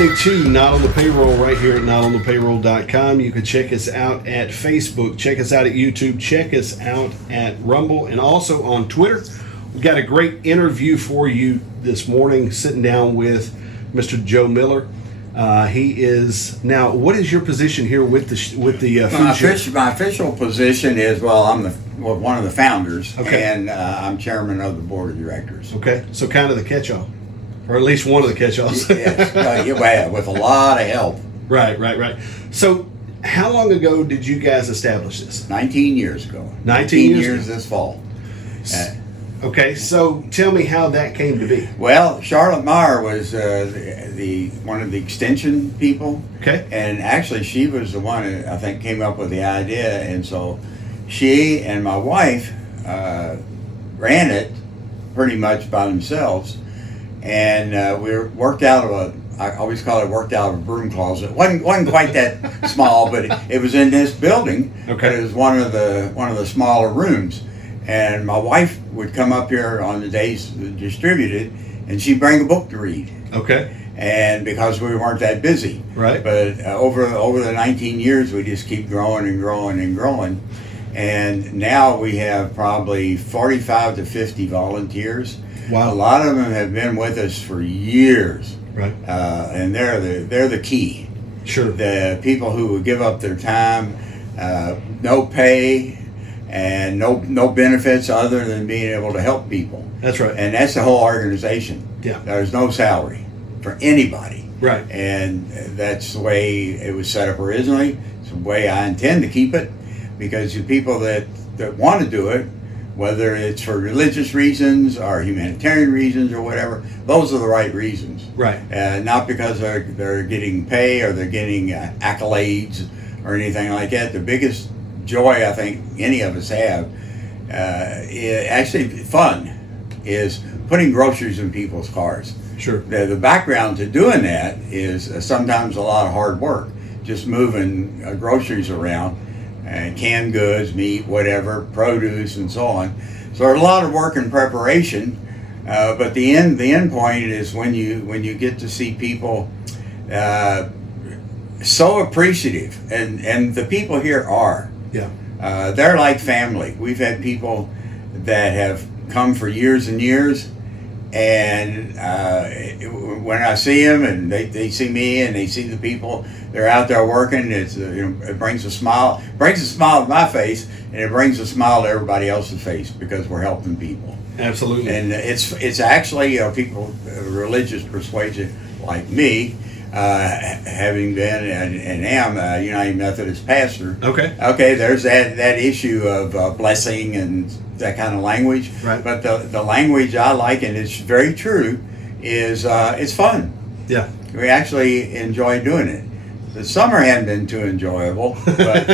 listening to Not on the Payroll right here at notonthepayroll.com. You can check us out at Facebook, check us out at YouTube, check us out at Rumble, and also on Twitter. We've got a great interview for you this morning, sitting down with Mr. Joe Miller. He is now. What is your position here with the food share? My official position is I'm one of the founders, okay. And I'm chairman of the board of directors. Okay, so kind of the catch-all, or at least one of the catch-alls. Yes, with a lot of help. Right. So, how long ago did you guys establish this? 19 years ago. 19 years this fall. Okay, so tell me how that came to be. Well, Charlotte Meyer was one of the extension people. Okay. And actually, she was the one that I think came up with the idea, and so she and my wife ran it pretty much by themselves, and we worked out of I always call it worked out of a broom closet. wasn't quite that small, but it was in this building. Okay. But it was one of the smaller rooms. And my wife would come up here on the days distributed, and she'd bring a book to read. Okay. And because we weren't that busy. Right. But over the 19 years, we just keep growing and growing and growing. And now we have probably 45 to 50 volunteers. Wow. A lot of them have been with us for years. Right. And they're the key. Sure. The people who would give up their time, no pay, and no benefits other than being able to help people. That's right. And that's the whole organization. Yeah. There's no salary for anybody. Right. And that's the way it was set up originally. It's the way I intend to keep it, because the people that want to do it, whether it's for religious reasons or humanitarian reasons or whatever, those are the right reasons. Right. Not because they're getting pay or they're getting accolades or anything like that. The biggest joy I think any of us have, actually fun, is putting groceries in people's cars. Sure. The background to doing that is sometimes a lot of hard work, just moving groceries around, and canned goods, meat, whatever, produce, and so on. So there's a lot of work and preparation, but the end point is when you get to see people so appreciative, and the people here are. Yeah. They're like family. We've had people that have come for years and years, and when I see them and they see me and they see the people, they're out there working, it brings a smile to my face, and it brings a smile to everybody else's face, because we're helping people. Absolutely. And it's actually people of religious persuasion like me, having been and am a United Methodist pastor. Okay. There's that issue of blessing and that kind of language. Right. But the language I like, and it's very true, is it's fun. Yeah. We actually enjoy doing it. The summer hadn't been too enjoyable, but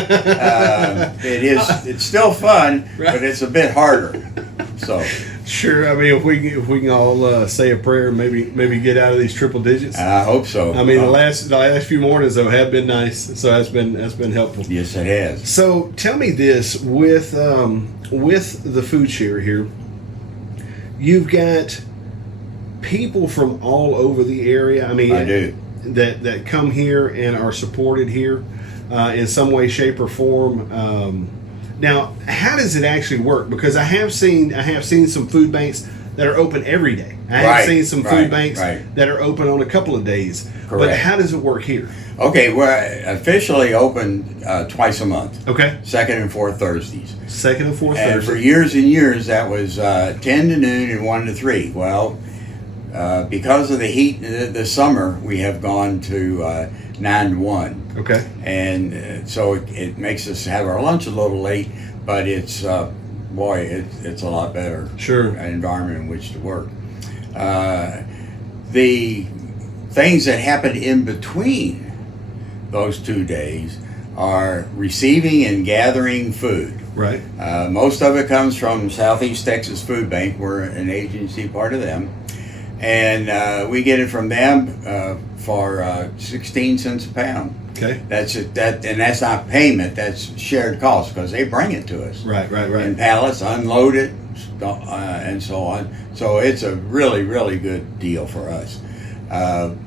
it's still fun, Right. But it's a bit harder. So. Sure. I mean, if we can all say a prayer, maybe get out of these triple digits. I hope so. I mean, the last few mornings though have been nice, so that's been helpful. Yes, it has. So tell me this: with the food share here, you've got people from all over the area. I mean, I do. That come here and are supported here in some way, shape, or form. Now, how does it actually work? Because I have seen some food banks that are open every day. I have seen some food banks that are open on a couple of days. Correct. But how does it work here? Okay, we're officially open twice a month. Okay. Second and fourth Thursdays. Second and fourth And Thursday. for years and years, that was 10 to noon and 1 to 3. Well, because of the heat this summer, we have gone to 9 to 1. Okay. And so it makes us have our lunch a little late, but it's it's a lot better. Sure. Environment in which to work. The things that happen in between those 2 days are receiving and gathering food. Right. Most of it comes from Southeast Texas Food Bank. We're an agency part of them. And we get it from them for 16 cents a pound. Okay. And that's not payment, that's shared cost, because they bring it to us. Right. In pallets, unload it, and so on. So it's a really, really good deal for us.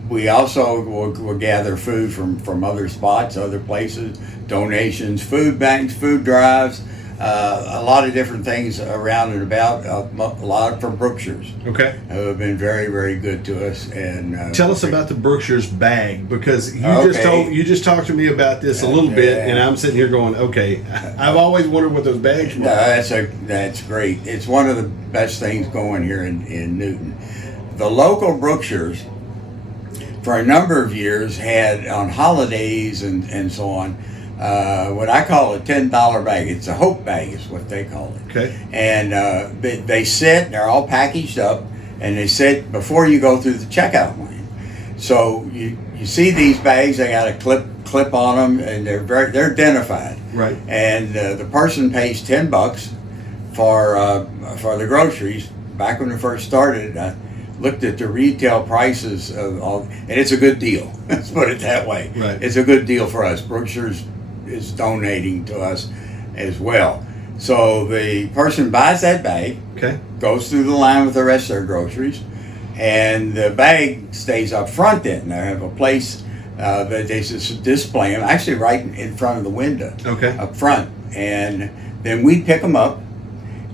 We also will gather food from other spots, other places, donations, food banks, food drives, a lot of different things around and about. A lot from Brookshire's, Okay. who have been very, very good to us. And Tell us about the Brookshire's bag, because Okay. you just talked to me about this a little bit, Yeah. and I'm sitting here going, okay, I've always wondered what those bags were. No, that's great. It's one of the best things going here in Newton. The local Brookshire's, for a number of years, had on holidays and so on, what I call a $10 bag. It's a hope bag is what they call it. Okay. And they sit, they're all packaged up, and they sit before you go through the checkout line. So you see these bags, they got a clip on them, and they're identified. Right. And the person pays $10 for the groceries. Back when it first started, I looked at the retail prices of all, and it's a good deal. Let's put it that way. Right. It's a good deal for us. Brookshire's is donating to us as well. So the person buys that bag, Okay. goes through the line with the rest of their groceries, and the bag stays up front. Then they have a place that they just display them, actually right in front of the window. Okay. Up front, and then we pick them up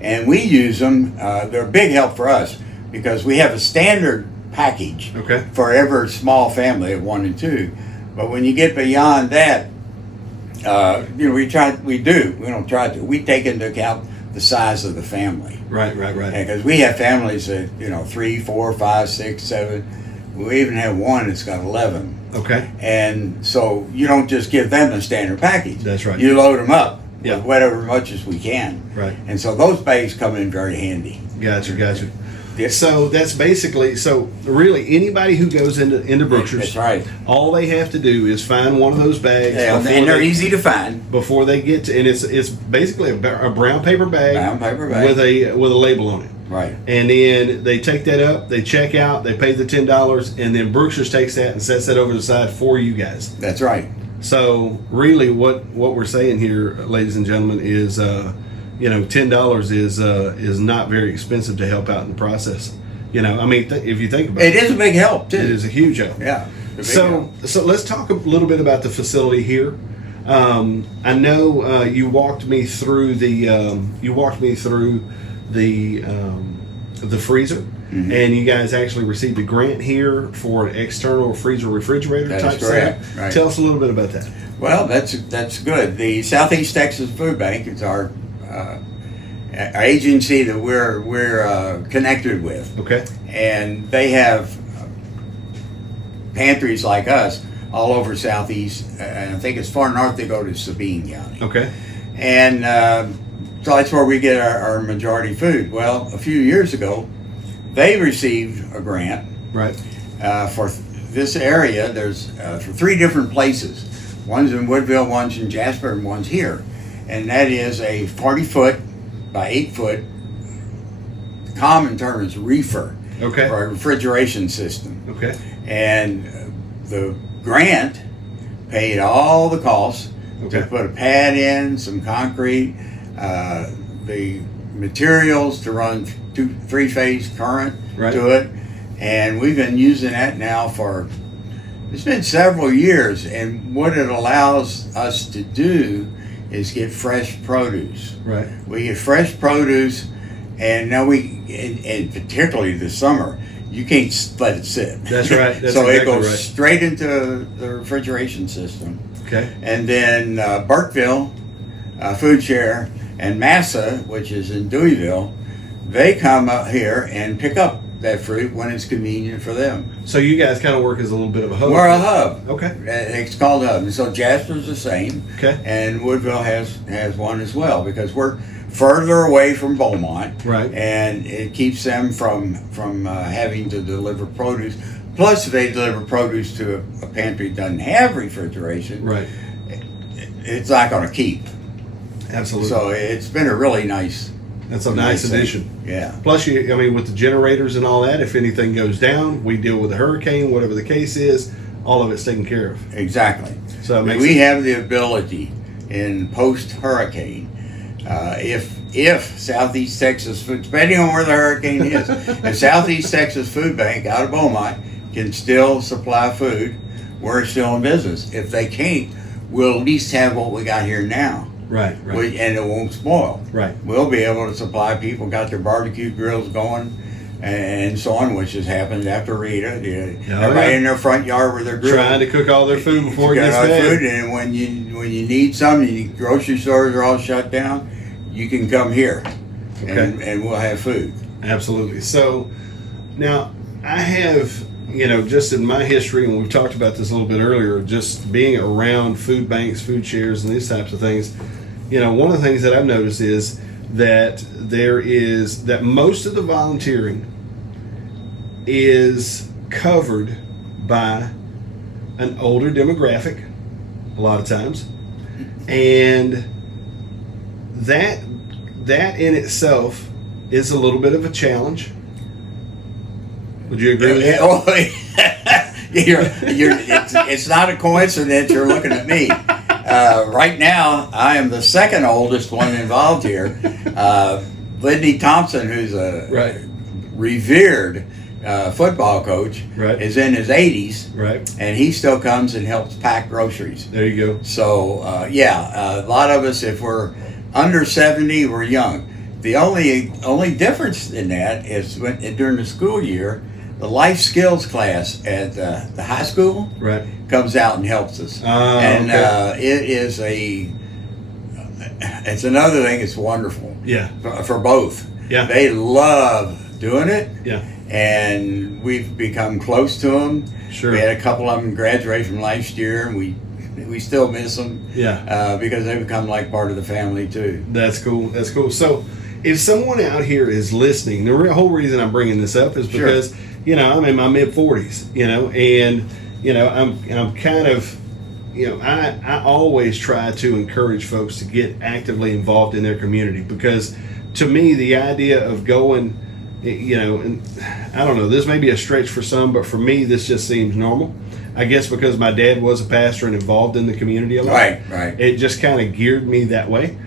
and we use them. They're a big help for us because we have a standard package Okay. for every small family of 1 and 2. But when you get beyond that, we don't try to. We take into account the size of the family. Right. Because we have families that, 3, 4, 5, 6, 7. We even have one that's got 11. Okay. And so you don't just give them a standard package. That's right. You load them up Yeah. with whatever much as we can. Right. And so those bags come in very handy. Gotcha. Yeah. So that's basically, really anybody who goes into Brookshire's, That's right. all they have to do is find one of those bags. Yeah, before and they're they- easy to find. before they get to, and it's basically a brown paper bag, Brown paper bag. with a label on it. Right. And then they take that up, they check out, they pay the $10, and then Brookshire's takes that and sets that over the side for you guys. That's right. So really, what we're saying here, ladies and gentlemen, is $10 is not very expensive to help out in the process. If you think about It is a big help, too. it is a huge help. Yeah. it's a big help. So let's talk a little bit about the facility here. I know you walked me through the freezer, Mm-hmm. and you guys actually received a grant here for an external freezer refrigerator That type is correct, setup. right. Tell us a little bit about that. Well, that's good. The Southeast Texas Food Bank is our agency that we're connected with, Okay. and they have pantries like us all over Southeast, and I think as far north they go to Sabine County. Okay. And so that's where we get our majority food. Well, a few years ago, they received a grant Right. for this area. There's for 3 different places. One's in Woodville, one's in Jasper, and one's here. And that is a 40-foot by 8-foot, common term is reefer, Okay. for a refrigeration system. Okay. And the grant paid all the costs Okay. to put a pad in, some concrete, the materials to run 3-phase current Right. to it, and we've been using that now for, it's been several years, and what it allows us to do is get fresh produce. Right. We get fresh produce, and now and particularly this summer, you can't let it sit. That's right. That's so it exactly goes right. straight into the refrigeration system. Okay. And then Burkeville, Food Share, and Massa, which is in Deweyville, they come up here and pick up that fruit when it's convenient for them. So you guys kind of work as a little bit of a hub. We're a hub. Okay. It's called a hub. And so Jasper's the same. Okay. And Woodville has one as well, because we're further away from Beaumont. Right. And it keeps them from having to deliver produce. Plus, if they deliver produce to a pantry that doesn't have refrigeration, Right. it's not going to keep. Absolutely. So it's been a really nice. That's a nice thing. addition. Yeah. Plus, with the generators and all that, if anything goes down, we deal with a hurricane, whatever the case is, all of it's taken care of. Exactly. So it makes we have the ability in post-hurricane, if Southeast Texas, depending on where the hurricane is, if Southeast Texas Food Bank out of Beaumont can still supply food, we're still in business. If they can't, we'll at least have what we got here now. Right. And it won't spoil. Right. We'll be able to supply people, got their barbecue grills going and so on, which has happened after Rita. Everybody in their front yard with their grill. Trying to cook all their food before it gets bad. Food, and when you need some, grocery stores are all shut down, you can come here and we'll have food. Absolutely. So now I have, just in my history, and we've talked about this a little bit earlier, just being around food banks, food shares, and these types of things, one of the things that I've noticed is that that most of the volunteering is covered by an older demographic a lot of times, and that in itself is a little bit of a challenge. Would you agree with that? It's not a coincidence you're looking at me. Right now, I am the second oldest one involved here. Lidney Thompson, who's a revered football coach, is in his 80s, and he still comes and helps pack groceries. There you go. So, a lot of us, if we're under 70, we're young. The only difference in that is during the school year, the life skills class at the high school comes out and helps us. It's another thing. It's wonderful. Yeah. For both. Yeah. They love doing it. Yeah. And we've become close to them. Sure. We had a couple of them graduate from last year, and we still miss them. Yeah. Because they become like part of the family too. That's cool. That's cool. So, if someone out here is listening, the whole reason I'm bringing this up is because I'm in my mid 40s, and I'm kind of, I always try to encourage folks to get actively involved in their community, because to me the idea of going, and I don't know, this may be a stretch for some, but for me this just seems normal. I guess because my dad was a pastor and involved in the community a lot. Right. It just kind of geared me that way.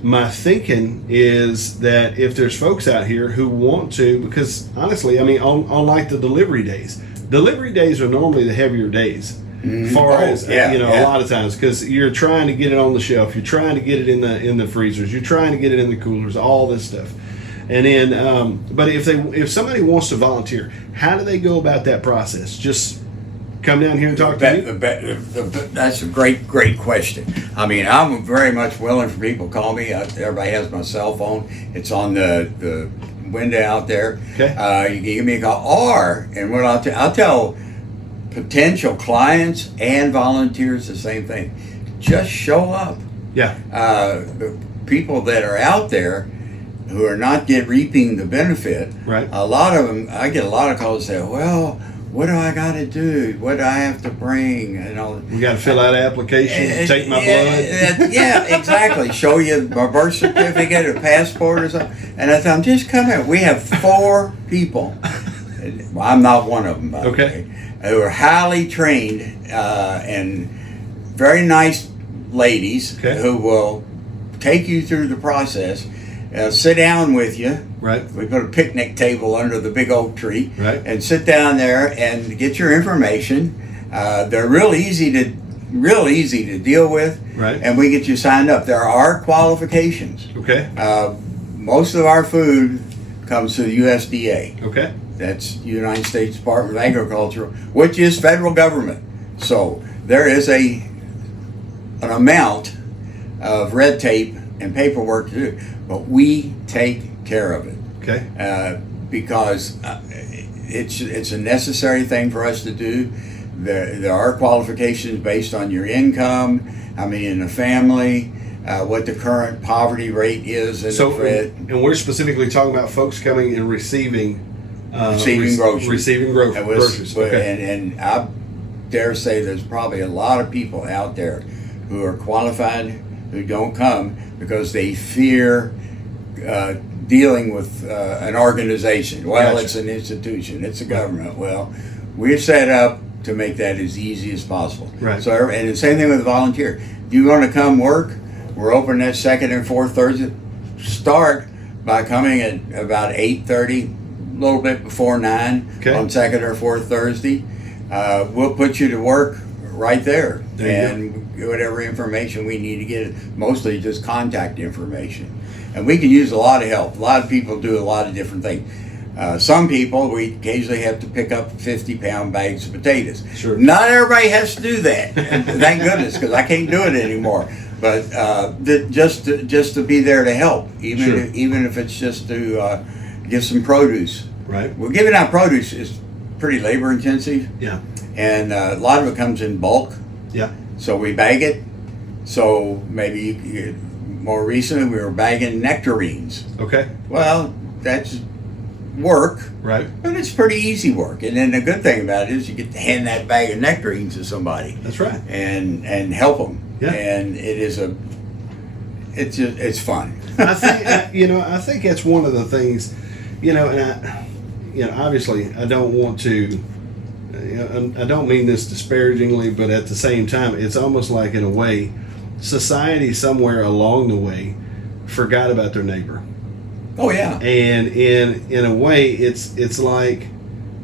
My thinking is that if there's folks out here who want to, because honestly, I mean, on like the delivery days are normally the heavier days. Far as a lot of times, because you're trying to get it on the shelf, you're trying to get it in the freezers, you're trying to get it in the coolers, all this stuff. And then, but if somebody wants to volunteer, how do they go about that process? Just come down here and talk to you? That's a great question. I mean, I'm very much willing for people to call me. Everybody has my cell phone. It's on the window out there. Okay. You can give me a call, and what I'll tell potential clients and volunteers the same thing. Just show up. Yeah. The people that are out there who are not reaping the benefit. Right. A lot of them, I get a lot of calls that say, well, what do I got to do? What do I have to bring? And all. We got to fill out an application, take my blood. Yeah, exactly. Show you my birth certificate or passport or something. And I thought, just come here. We have 4 people. Well, I'm not one of them, by the way, who are highly trained and very nice ladies who will take you through the process, sit down with you. Right. We put a picnic table under the big oak tree, and sit down there and get your information. They're real easy to deal with, and we get you signed up. There are qualifications. Okay. Most of our food comes to the USDA. Okay. That's United States Department of Agriculture, which is federal government. So there is an amount of red tape and paperwork to do, but we take care of it. Okay. Because it's a necessary thing for us to do. There are qualifications based on your income, how many in the family, what the current poverty rate is. And we're specifically talking about folks coming and receiving groceries. Receiving groceries. Okay. And I dare say there's probably a lot of people out there who are qualified who don't come because they fear dealing with an organization. Well, Gotcha. It's an institution. It's a government. Well, we're set up to make that as easy as possible. Right. So, and the same thing with volunteer. If you want to come work, we're open that second and fourth Thursday. Start by coming at about 8:30, little bit before 9 Okay. on second or fourth Thursday. We'll put you to work right there, There and whatever information we need to get, mostly just contact information. And we can use a lot of help. A lot of people do a lot of different things. Some people, we occasionally have to pick up 50-pound bags of potatoes. Sure. Not everybody has to do that. Thank goodness, because I can't do it anymore. But just to be there to help, even if it's just to give some produce. Right. Well, giving out produce is pretty labor intensive, Yeah. and a lot of it comes in bulk. Yeah. So we bag it. So more recently we were bagging nectarines. Okay. Well, that's work, Right. but it's pretty easy work. And then the good thing about it is you get to hand that bag of nectarines to somebody That's right. and help them. Yeah. And it's fun. I think I think that's one of the things, and obviously I don't want to. I don't mean this disparagingly, but at the same time, it's almost like, in a way, society somewhere along the way forgot about their neighbor. Oh yeah. And in a way, it's like,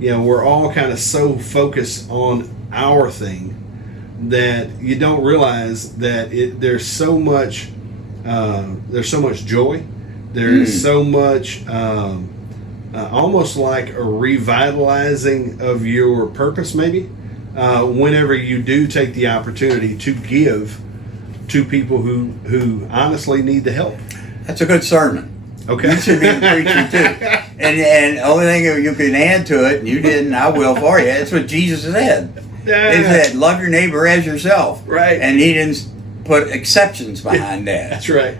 we're all kind of so focused on our thing that you don't realize that there's so much joy, there's so much almost like a revitalizing of your purpose, maybe, whenever you do take the opportunity to give to people who honestly need the help. That's a good sermon. Okay. You should be a preacher too. And the only thing you can add to it, and you didn't, I will for you. That's what Jesus said. Yeah. He said, "Love your neighbor as yourself." Right. And he didn't put exceptions behind that. That's right.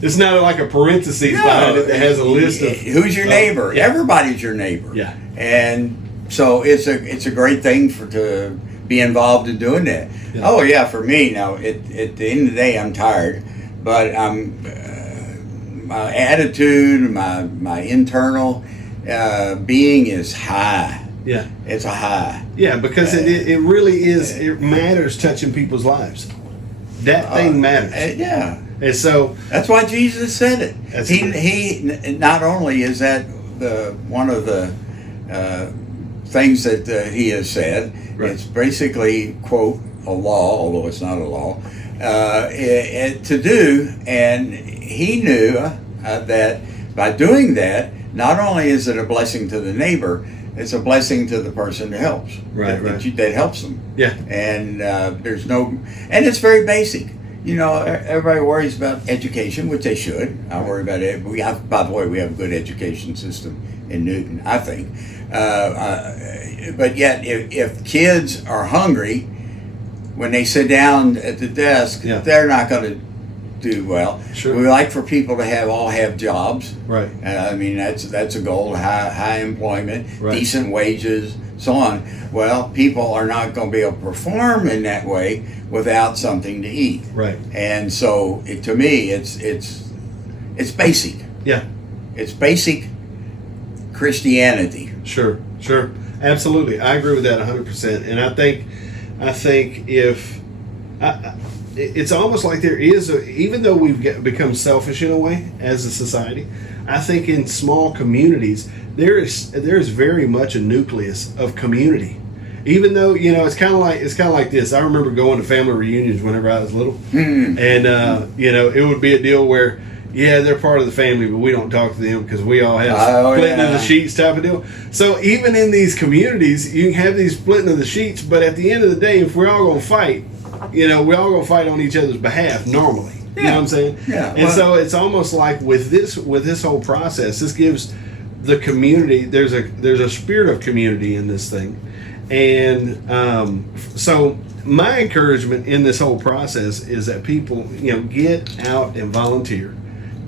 It's not like a parentheses behind it that has a list of who's your neighbor. Yeah. Everybody's your neighbor. Yeah. And so it's a great thing to be involved in doing that. Yeah. Oh yeah, for me now. At the end of the day, I'm tired, but my attitude, my internal being is high. Yeah. It's a high. Yeah, because it really is. It matters touching people's lives. That thing matters. Yeah. And so That's why Jesus said it. That's He not only is that one of the things that he has said. Right. It's basically, quote, a law, although it's not a law, to do. And he knew that by doing that, not only is it a blessing to the neighbor, it's a blessing to the person that helps. Right, That helps them. yeah, And and it's very basic. Everybody worries about education, which they should. I worry about it. By the way, we have a good education system in Newton, I think. But yet, if kids are hungry, when they sit down at the desk, Yeah. they're not going to do well. Sure. We like for people to have jobs. right, I mean, that's a goal: high employment, Right. decent wages, so on. Well, people are not going to be able to perform in that way without something to eat. right, And so, to me, it's basic. yeah, It's basic Christianity. sure, absolutely. I agree with that 100%. And I think if it's almost like there is even though we've become selfish in a way as a society, I think in small communities there is very much a nucleus of community. Even though it's kind of like this. I remember going to family reunions whenever I was little, and it would be a deal where they're part of the family, but we don't talk to them because we all have splitting of the sheets type of deal. So even in these communities, you can have these splitting of the sheets, but at the end of the day, if we're all going to fight, we're all going to fight on each other's behalf normally. You know what I'm saying? Yeah. And so it's almost like with this whole process, this gives the community, there's a spirit of community in this thing. And so my encouragement in this whole process is that people, get out and volunteer,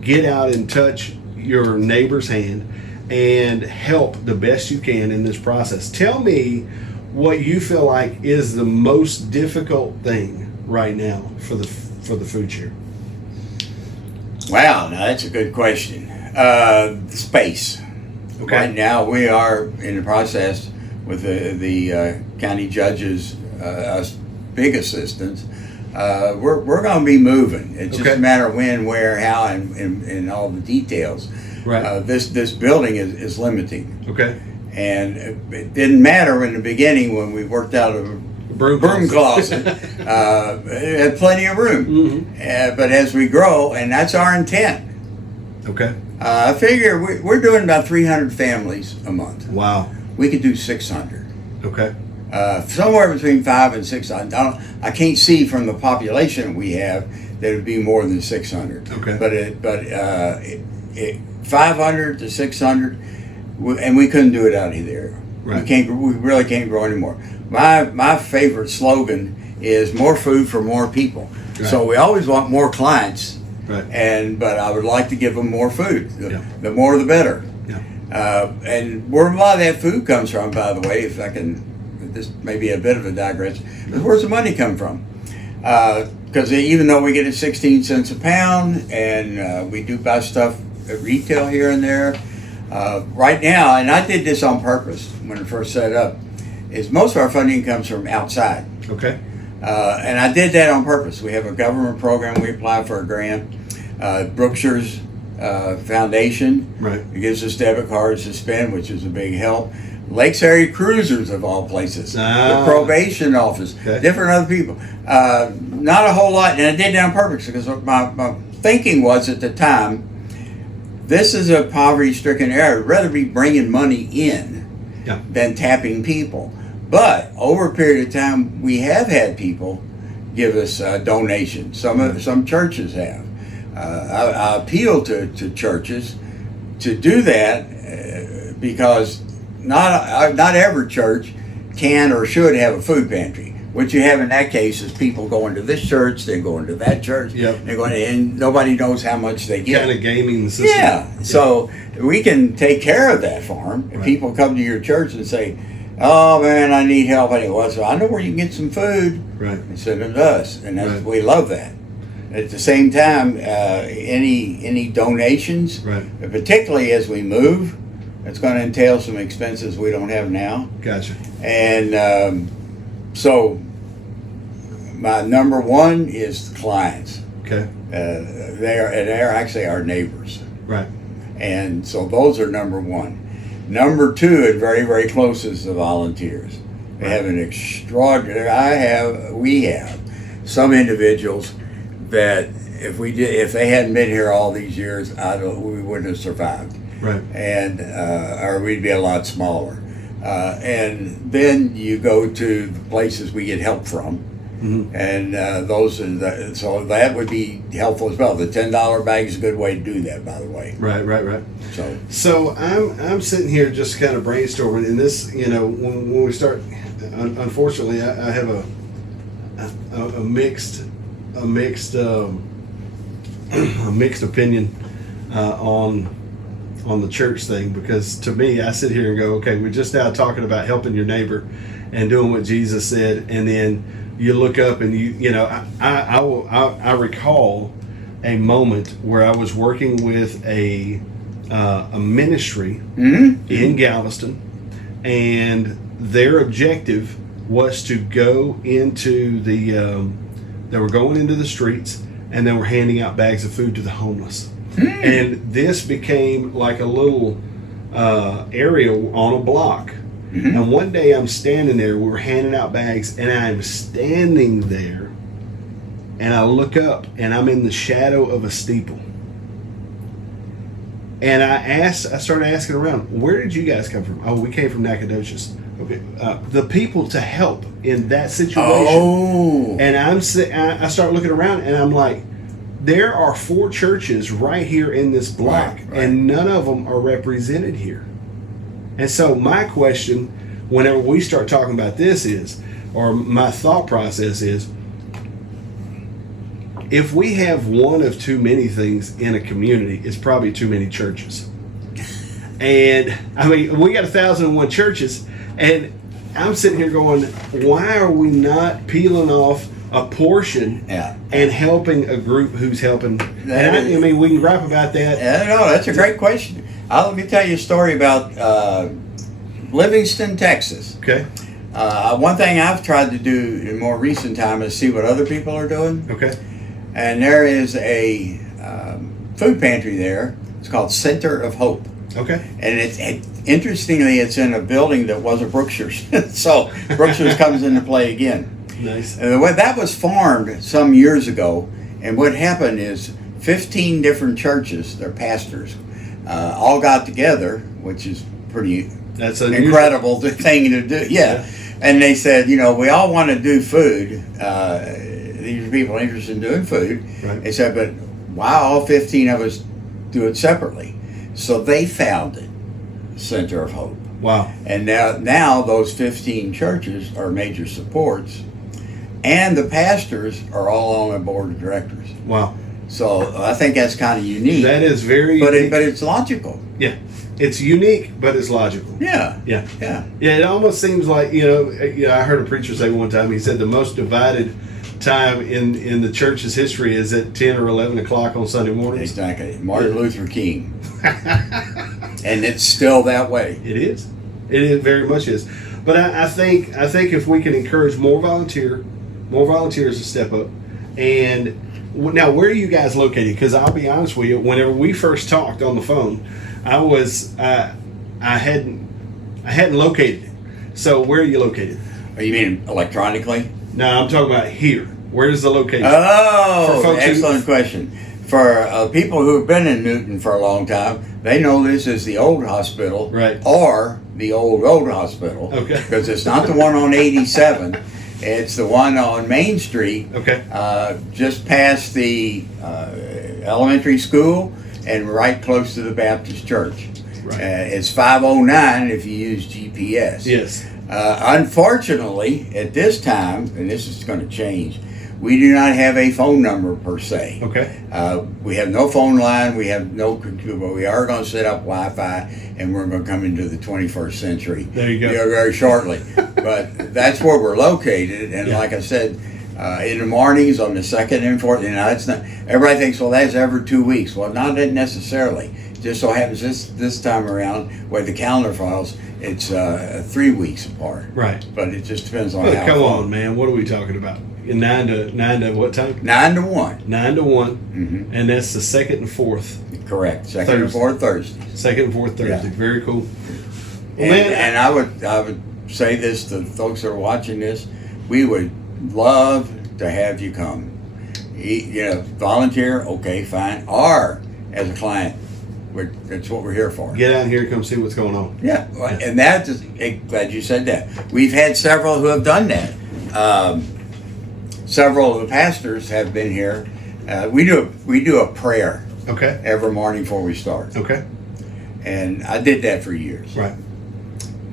get out and touch your neighbor's hand and help the best you can in this process. Tell me what you feel like is the most difficult thing right now for the food share. Wow, now that's a good question. Space. Okay. Right now, we are in the process with the county judge's big assistance. We're going to be moving. It's just Okay. a matter of when, where, how, and all the details. Right. This building is limiting. Okay. And it didn't matter in the beginning when we worked out of a broom closet. It had plenty of room. Mm-hmm. But as we grow, and that's our intent. Okay. I figure we're doing about 300 families a month. Wow. We could do 600. Okay. Somewhere between 5 and 600. I can't see from the population we have that it'd be more than 600. Okay. But 500 to 600, and we couldn't do it out of there. Right. We really can't grow anymore. My favorite slogan is more food for more people. Right. So we always want more clients. Right. But I would like to give them more food. Yeah. The more, the better. Yeah. And where a lot of that food comes from, by the way, if I can, this may be a bit of a digression, but where's the money come from? Because even though we get it 16 cents a pound, and we do buy stuff at retail here and there, right now, and I did this on purpose when I first set it up, is most of our funding comes from outside. Okay. And I did that on purpose. We have a government program. We applied for a grant. Brookshire's Foundation. Right. It gives us debit cards to spend, which is a big help. Lakes Area Cruisers, of all places. The probation office. Okay. Different other people. Not a whole lot. And I did that on purpose because my thinking was at the time, this is a poverty-stricken area. I'd rather be bringing money in than tapping people. But over a period of time, we have had people give us donations. Some churches have. I appeal to churches to do that because not every church can or should have a food pantry. What you have in that case is people going to this church, they're going to that church, they're going to, and nobody knows how much they get. Kind of gaming the system. Yeah. So we can take care of that for them. If people come to your church and say, "Oh man, I need help," anyway, so I know where you can get some food. Right. And send them to us, and that's, we love that. At the same time, any donations, particularly as we move, it's going to entail some expenses we don't have now. Gotcha. And so my number one is the clients. Okay. They're actually our neighbors. Right. And so those are number one. Number two, and very, very close, is the volunteers. They have an extraordinary. We have some individuals that if they hadn't been here all these years, we wouldn't have survived. Right. And or we'd be a lot smaller. And then you go to the places we get help from. Mm-hmm. And so that would be helpful as well. The $10 bag is a good way to do that, by the way. Right. So I'm sitting here just kind of brainstorming, and this, when we start, unfortunately, I have a mixed opinion on the church thing, because to me, I sit here and go, okay, we're just now talking about helping your neighbor and doing what Jesus said, and then you look up and I recall a moment where I was working with a ministry in Galveston, and their objective was to go into they were going into the streets, and they were handing out bags of food to the homeless. And this became like a little area on a block. And one day I'm standing there, we were handing out bags, and I'm standing there, and I look up, and I'm in the shadow of a steeple. And I started asking around, where did you guys come from? Oh, we came from Nacogdoches. Okay, the people to help in that situation. Oh. And I start looking around, and I'm like, there are 4 churches right here in this block, and none of them are represented here. And so my question, whenever we start talking about this is, or my thought process is, if we have one of too many things in a community, it's probably too many churches. And I mean, we got 1,001 churches, and I'm sitting here going, why are we not peeling off a portion and helping a group who's helping? And I mean, we can rap about that. No, that's a great question. Let me tell you a story about Livingston, Texas. Okay. One thing I've tried to do in more recent time is see what other people are doing. Okay. And there is a food pantry there It's called Center of Hope. Okay. And interestingly, it's in a building that was a Brookshire's. So Brookshire's comes into play again. Nice. And that was farmed some years ago. And what happened is 15 different churches, their pastors, all got together, which is pretty That's incredible thing to do. Yeah. And they said, we all want to do food. These are people interested in doing food. Right. They said, but why all 15 of us do it separately? So they founded Center of Hope. Wow. And now those 15 churches are major supports, and the pastors are all on the board of directors. Wow. So I think that's kind of unique. That is very but unique. But it's logical. Yeah. It's unique, but it's logical. Yeah. Yeah. Yeah. Yeah, it almost seems like, I heard a preacher say one time, he said the most divided time in the church's history is at 10 or 11 o'clock on Sunday mornings. Exactly. Martin Luther King. And it's still that way. It is. It very much is. But I think if we can encourage more volunteers to step up. And now, where are you guys located? Because I'll be honest with you, whenever we first talked on the phone, I hadn't located it. So where are you located? Oh, you mean electronically? No, I'm talking about here. Where's the location? Oh, For folks excellent question. For people who have been in Newton for a long time, they know this is the old hospital, Right. or the old hospital. Okay. Because it's not the one on 87. It's the one on Main Street, Okay. just past the elementary school and right close to the Baptist church. Right. It's 509 if you use GPS. Yes. Unfortunately, at this time, and this is going to change, we do not have a phone number per se. Okay. We have no phone line, we have no computer, but we are going to set up Wi-Fi, and we're going to come into the 21st century. There you go. Very shortly. But that's where we're located, and like I said, in the mornings on the second and fourth, it's not. Everybody thinks, well, that's every 2 weeks. Well, not necessarily. Just so happens this time around, where the calendar falls, it's 3 weeks apart. Right. But it just depends on Well, how. come on, man. What are we talking about? 9 to what time? 9 to 1. 9 to 1, Mm-hmm. and that's the second and fourth. Correct. Second and fourth Thursday. Second and fourth Thursday. Yeah. Very cool. Well, And I would say this to folks that are watching this: we would love to have you come. Volunteer, okay, fine. Or as a client, that's what we're here for. get out here and come see what's going on. Yeah, and glad you said that. We've had several who have done that. Several of the pastors have been here. We do a prayer Okay. every morning before we start, Okay. and I did that for years. Right.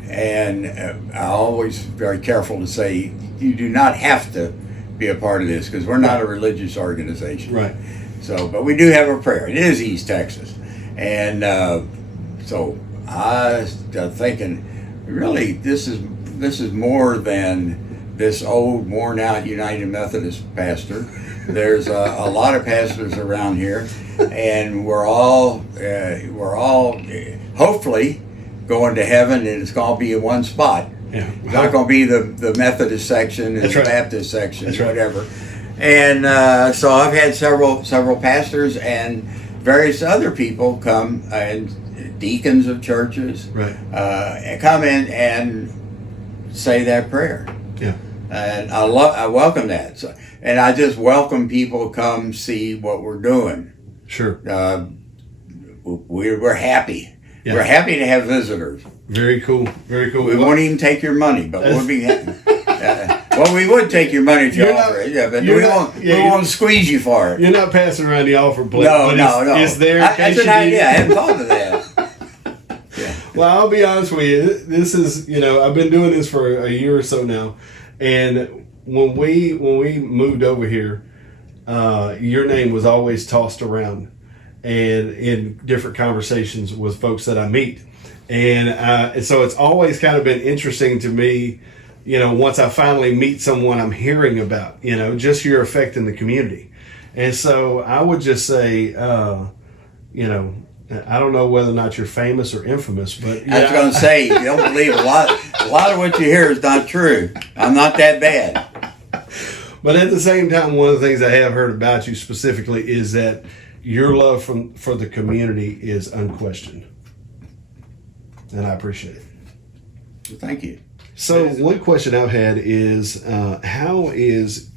And I always very careful to say you do not have to be a part of this because we're not a religious organization. Right. So, but we do have a prayer. It is East Texas, and so I got thinking, really, this is more than this old, worn out United Methodist pastor. There's a lot of pastors around here, and we're all hopefully going to heaven, and it's going to be in one spot. Yeah. It's not going to be the Methodist section and That's the right. Baptist section, That's right. whatever. And so I've had several pastors and various other people come, and deacons of churches, Right. come in and say that prayer. Yeah. And I welcome that. So, and I just welcome people come see what we're doing. Sure. We're happy. Yeah. We're happy to have visitors. Very cool. Very cool. We won't even take your money, but we'll be happy. Well, we would take your money if you offer it. Yeah, but we won't squeeze you for it. You're not passing around the offer plate. No. It's there in That's case an you need idea. it. I hadn't thought of that. Well, I'll be honest with you. This is, I've been doing this for a year or so now, and when we moved over here, your name was always tossed around, and in different conversations with folks that I meet, and so it's always kind of been interesting to me. Once I finally meet someone I'm hearing about, just your effect in the community, and so I would just say, I don't know whether or not you're famous or infamous, but I was going to say, you don't believe a lot of what you hear is not true. I'm not that bad. But at the same time, one of the things I have heard about you specifically is that your love for the community is unquestioned, and I appreciate it. Well, thank you. So one question I've had is how is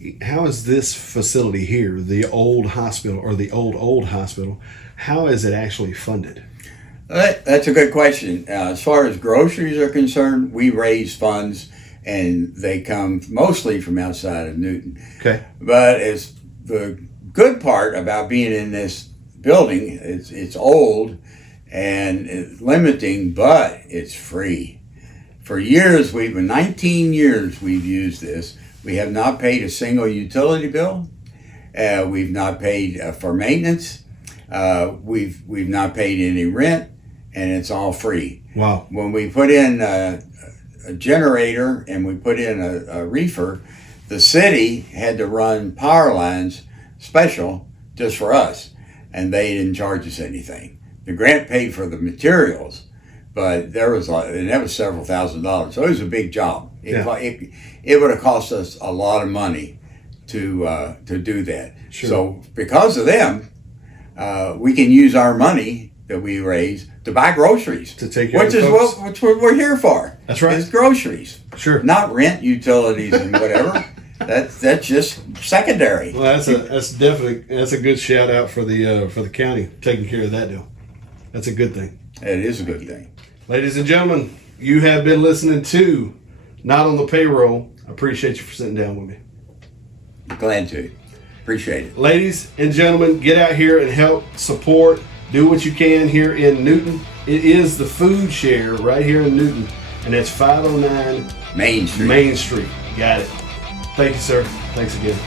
this facility here, the old hospital or the old hospital, how is it actually funded? That's a good question. As far as groceries are concerned, we raise funds, and they come mostly from outside of Newton. Okay. But it's the good part about being in this building. It's old and it's limiting, but it's free. For years, 19 years, we've used this. We have not paid a single utility bill. We've not paid for maintenance. We've not paid any rent, and it's all free. Wow. When we put in a generator and we put in a reefer, the city had to run power lines special just for us, and they didn't charge us anything. The grant paid for the materials, but that was several $1,000s, so it was a big job. It would have cost us a lot of money to do that. Sure. So because of them, we can use our money that we raise to buy groceries, To take care which of is folks. what we're here for. That's right. It's groceries, Sure. not rent, utilities, and whatever. That's just secondary. Well, that's a good shout out for the county taking care of that deal. That's a good thing. It is a good thing. Ladies and gentlemen, you have been listening to Not on the Payroll. I appreciate you for sitting down with me. Glad to. Appreciate it. Ladies and gentlemen, get out here and help support. Do what you can here in Newton. It is the Food Share right here in Newton, and it's 509 Main Street. Main Street. Got it. Thank you, sir. Thanks again.